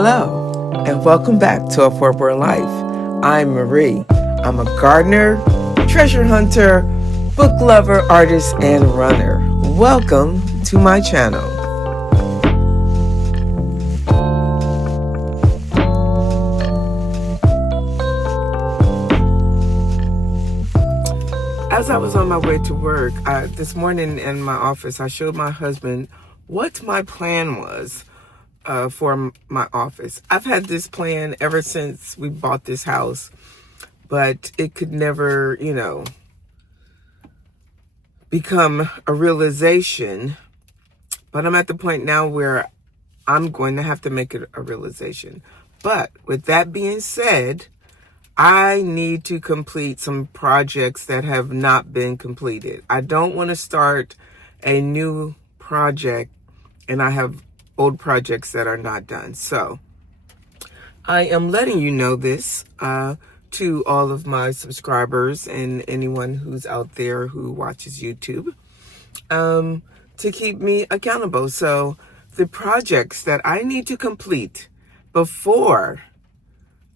Hello, and welcome back to A Four Life. I'm Marie. I'm a gardener, treasure hunter, book lover, artist, and runner. Welcome to my channel. As I was on my way to work, this morning in my office, I showed my husband what my plan was for my office. I've had this plan ever since we bought this house, but it could never, become a realization. But I'm at the point now where I'm going to have to make it a realization. But with that being said, I need to complete some projects that have not been completed. I don't want to start a new project and I have old projects that are not done. So I am letting you know this to all of my subscribers and anyone who's out there who watches YouTube to keep me accountable. So the projects that I need to complete before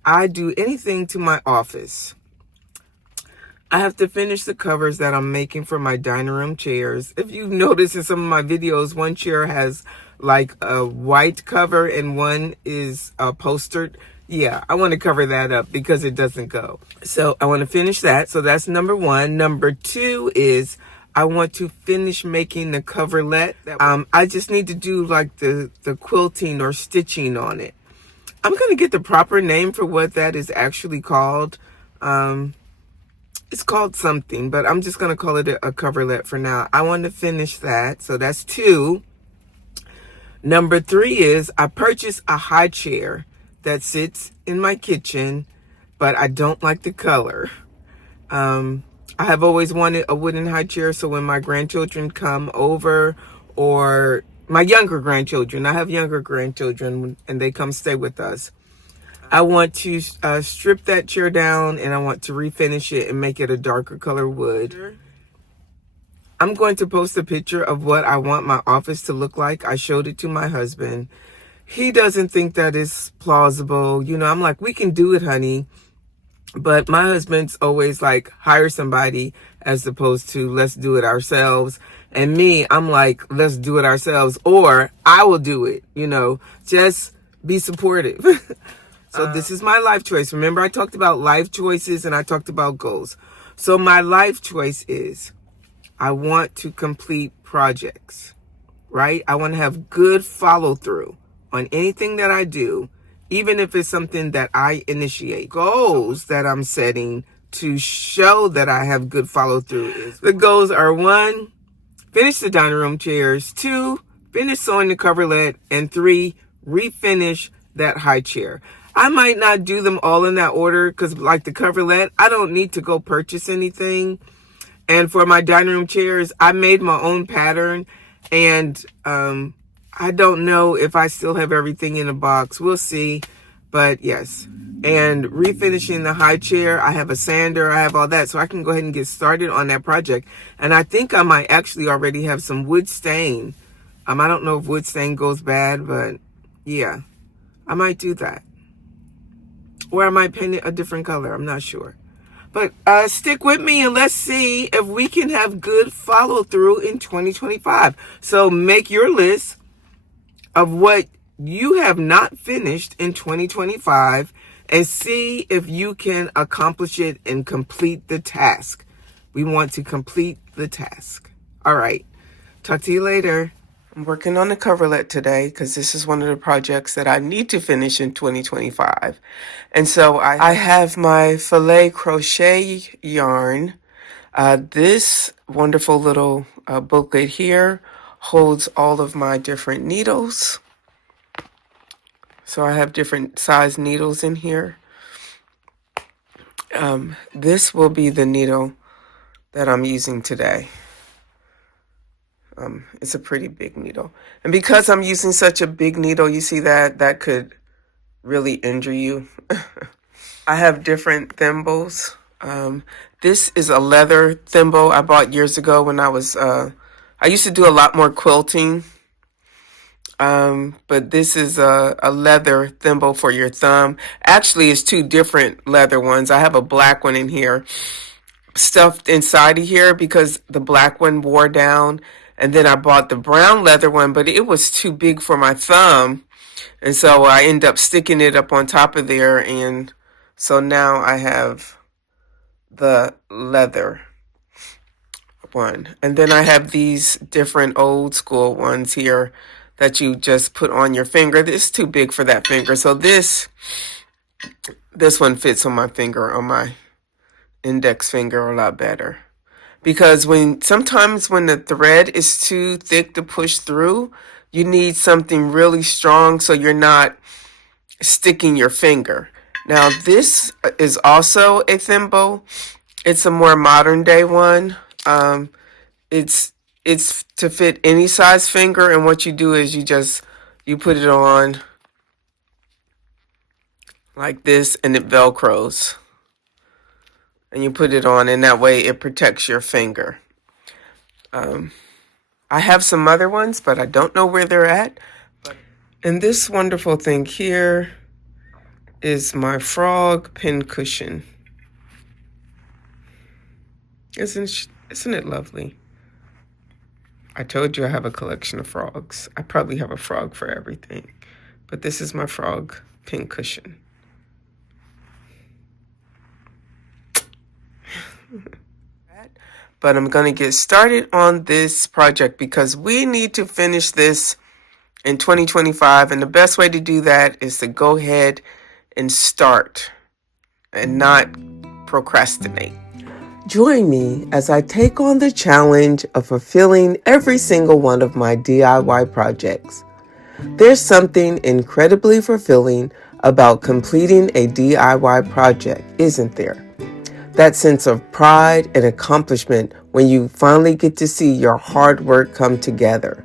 I do anything to my office, I have to finish the covers that I'm making for my dining room chairs. If you've noticed in some of my videos, one chair has like a white cover and one is postered. Yeah, I want to cover that up because it doesn't go. So I want to finish that. So that's number one. Number two is I want to finish making the coverlet. I just need to do like the quilting or stitching on it. I'm going to get the proper name for what that is actually called. It's called something, but I'm just going to call it a coverlet for now. I want to finish that. So that's two. Number three is I purchased a high chair that sits in my kitchen, but I don't like the color. I have always wanted a wooden high chair, so when my grandchildren come over, or my younger grandchildren, I have younger grandchildren, and they come stay with us, I want to strip that chair down and I want to refinish it and make it a darker color wood. I'm going to post a picture of what I want my office to look like. I showed it to my husband. He doesn't think that is plausible. I'm like, we can do it, honey. But my husband's always like, hire somebody as opposed to let's do it ourselves. And me, I'm like, let's do it ourselves, or I will do it, just be supportive. So this is my life choice. Remember, I talked about life choices and I talked about goals. So my life choice is I want to complete projects, right? I want to have good follow through on anything that I do, even if it's something that I initiate. Goals that I'm setting to show that I have good follow through. The goals are: one, finish the dining room chairs; two, finish sewing the coverlet; and three, refinish that high chair. I might not do them all in that order because like the coverlet, I don't need to go purchase anything. And for my dining room chairs, I made my own pattern, and I don't know if I still have everything in a box. We'll see. But yes. And refinishing the high chair, I have a sander, I have all that. So I can go ahead and get started on that project. And I think I might actually already have some wood stain. I don't know if wood stain goes bad, but yeah, I might do that. Or I might paint it a different color. I'm not sure. But stick with me and let's see if we can have good follow through in 2025. So make your list of what you have not finished in 2025 and see if you can accomplish it and complete the task. We want to complete the task. All right. Talk to you later. I'm working on the coverlet today because this is one of the projects that I need to finish in 2025. And so I have my filet crochet yarn. This wonderful little booklet here holds all of my different needles. So I have different size needles in here. This will be the needle that I'm using today. It's a pretty big needle. And because I'm using such a big needle, you see that could really injure you. I have different thimbles. This is a leather thimble I bought years ago when I used to do a lot more quilting. But this is a leather thimble for your thumb. Actually, it's two different leather ones. I have a black one in here, stuffed inside of here because the black one wore down. And then I bought the brown leather one, but it was too big for my thumb. And so I end up sticking it up on top of there. And so now I have the leather one. And then I have these different old school ones here that you just put on your finger. This is too big for that finger. So this one fits on my finger, on my index finger a lot better. Because sometimes when the thread is too thick to push through, you need something really strong so you're not sticking your finger. Now this is also a thimble. It's a more modern day one. It's to fit any size finger, and what you do is you put it on like this and it velcros. And you put it on, and that way it protects your finger. I have some other ones, but I don't know where they're at. And this wonderful thing here is my frog pin cushion. Isn't it lovely? I told you I have a collection of frogs. I probably have a frog for everything. But this is my frog pin cushion. But I'm going to get started on this project because we need to finish this in 2025. And the best way to do that is to go ahead and start and not procrastinate. Join me as I take on the challenge of fulfilling every single one of my DIY projects. There's something incredibly fulfilling about completing a DIY project, isn't there? That sense of pride and accomplishment when you finally get to see your hard work come together.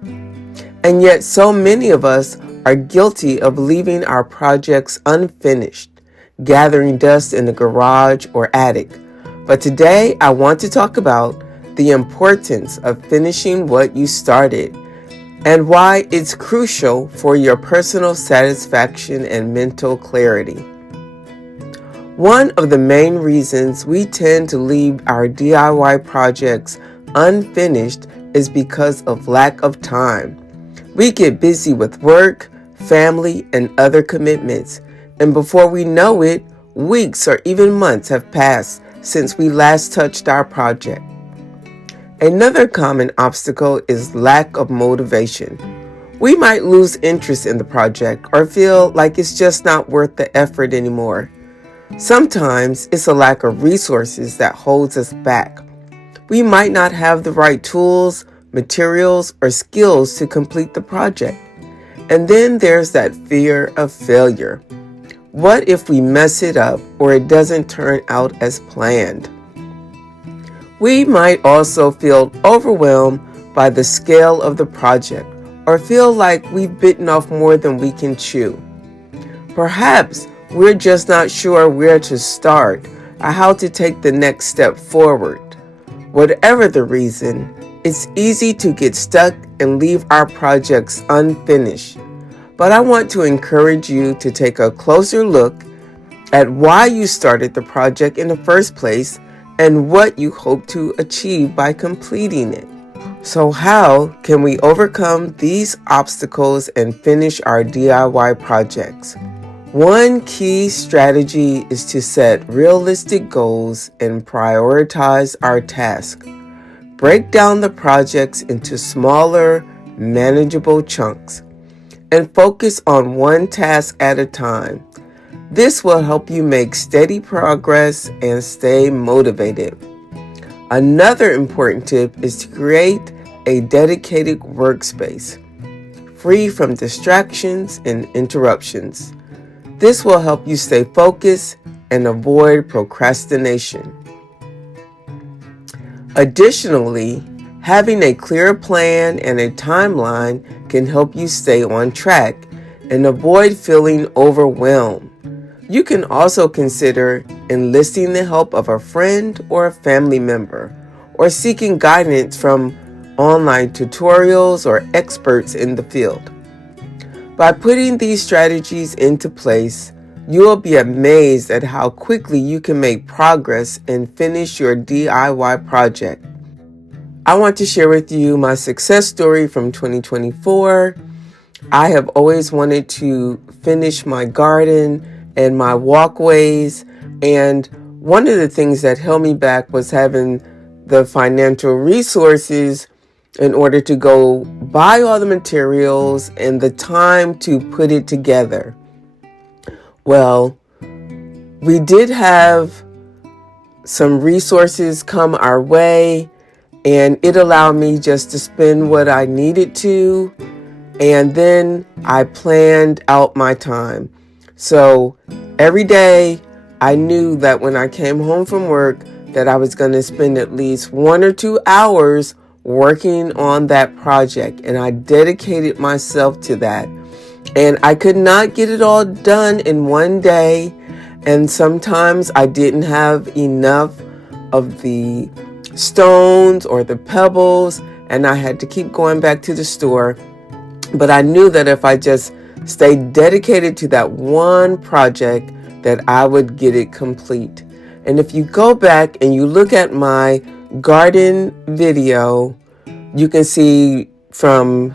And yet so many of us are guilty of leaving our projects unfinished, gathering dust in the garage or attic. But today I want to talk about the importance of finishing what you started and why it's crucial for your personal satisfaction and mental clarity. One of the main reasons we tend to leave our DIY projects unfinished is because of lack of time. We get busy with work, family, and other commitments, and before we know it, weeks or even months have passed since we last touched our project. Another common obstacle is lack of motivation. We might lose interest in the project or feel like it's just not worth the effort anymore. Sometimes it's a lack of resources that holds us back. We might not have the right tools, materials, or skills to complete the project. And then there's that fear of failure. What if we mess it up or it doesn't turn out as planned? We might also feel overwhelmed by the scale of the project or feel like we've bitten off more than we can chew. Perhaps we're just not sure where to start or how to take the next step forward. Whatever the reason, it's easy to get stuck and leave our projects unfinished. But I want to encourage you to take a closer look at why you started the project in the first place and what you hope to achieve by completing it. So how can we overcome these obstacles and finish our DIY projects? One key strategy is to set realistic goals and prioritize our tasks. Break down the projects into smaller, manageable chunks and focus on one task at a time. This will help you make steady progress and stay motivated. Another important tip is to create a dedicated workspace, free from distractions and interruptions. This will help you stay focused and avoid procrastination. Additionally, having a clear plan and a timeline can help you stay on track and avoid feeling overwhelmed. You can also consider enlisting the help of a friend or a family member, or seeking guidance from online tutorials or experts in the field. By putting these strategies into place, you will be amazed at how quickly you can make progress and finish your DIY project. I want to share with you my success story from 2024. I have always wanted to finish my garden and my walkways, and one of the things that held me back was having the financial resources in order to go buy all the materials and the time to put it together. Well, we did have some resources come our way, and it allowed me just to spend what I needed to, and then I planned out my time. So every day I knew that when I came home from work that I was going to spend at least 1 or 2 hours working on that project, and I dedicated myself to that. And I could not get it all done in one day, and sometimes I didn't have enough of the stones or the pebbles, and I had to keep going back to the store. But I knew that if I just stayed dedicated to that one project, that I would get it complete. And if you go back and you look at my garden video, you can see from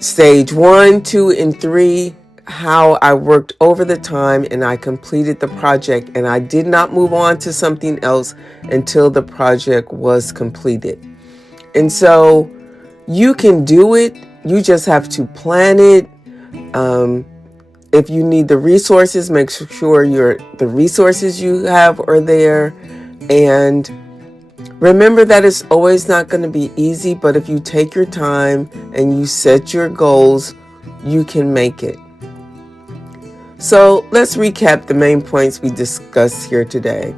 stage 1, 2, and 3 how I worked over the time and I completed the project, and I did not move on to something else until the project was completed. And so you can do it. You just have to plan it. If you need the resources, make sure the resources you have are there. And remember that it's always not going to be easy, but if you take your time and you set your goals, you can make it. So let's recap the main points we discussed here today.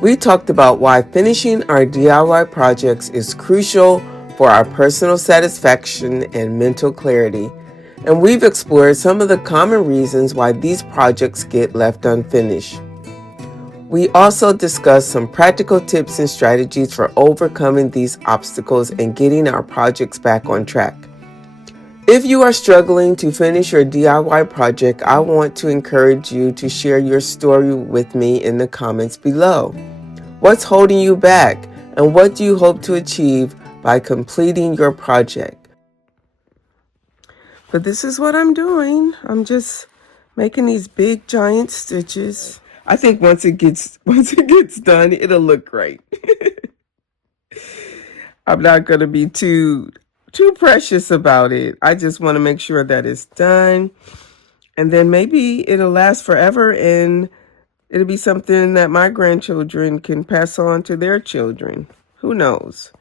We talked about why finishing our DIY projects is crucial for our personal satisfaction and mental clarity. And we've explored some of the common reasons why these projects get left unfinished. We also discussed some practical tips and strategies for overcoming these obstacles and getting our projects back on track. If you are struggling to finish your DIY project, I want to encourage you to share your story with me in the comments below. What's holding you back, and what do you hope to achieve by completing your project? But this is what I'm doing. I'm just making these big giant stitches. I think once it gets done, it'll look great. I'm not going to be too precious about it. I just want to make sure that it's done, and then maybe it'll last forever, and it'll be something that my grandchildren can pass on to their children. Who knows?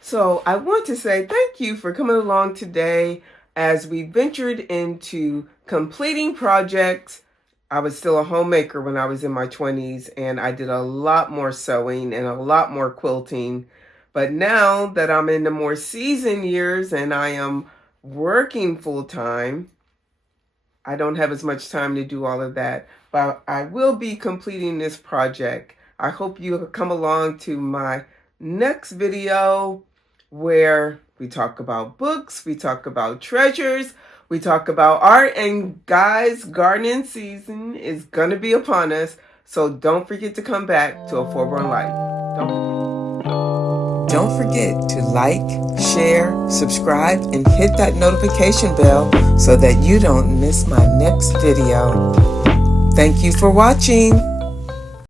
So I want to say thank you for coming along today as we ventured into completing projects. I was still a homemaker when I was in my 20s, and I did a lot more sewing and a lot more quilting. But now that I'm in the more seasoned years and I am working full time, I don't have as much time to do all of that. But I will be completing this project. I hope you come along to my next video where we talk about books, we talk about treasures, we talk about art, and guys, gardening season is going to be upon us. So don't forget to come back to A Forborn Life. Don't forget to like, share, subscribe, and hit that notification bell so that you don't miss my next video. Thank you for watching.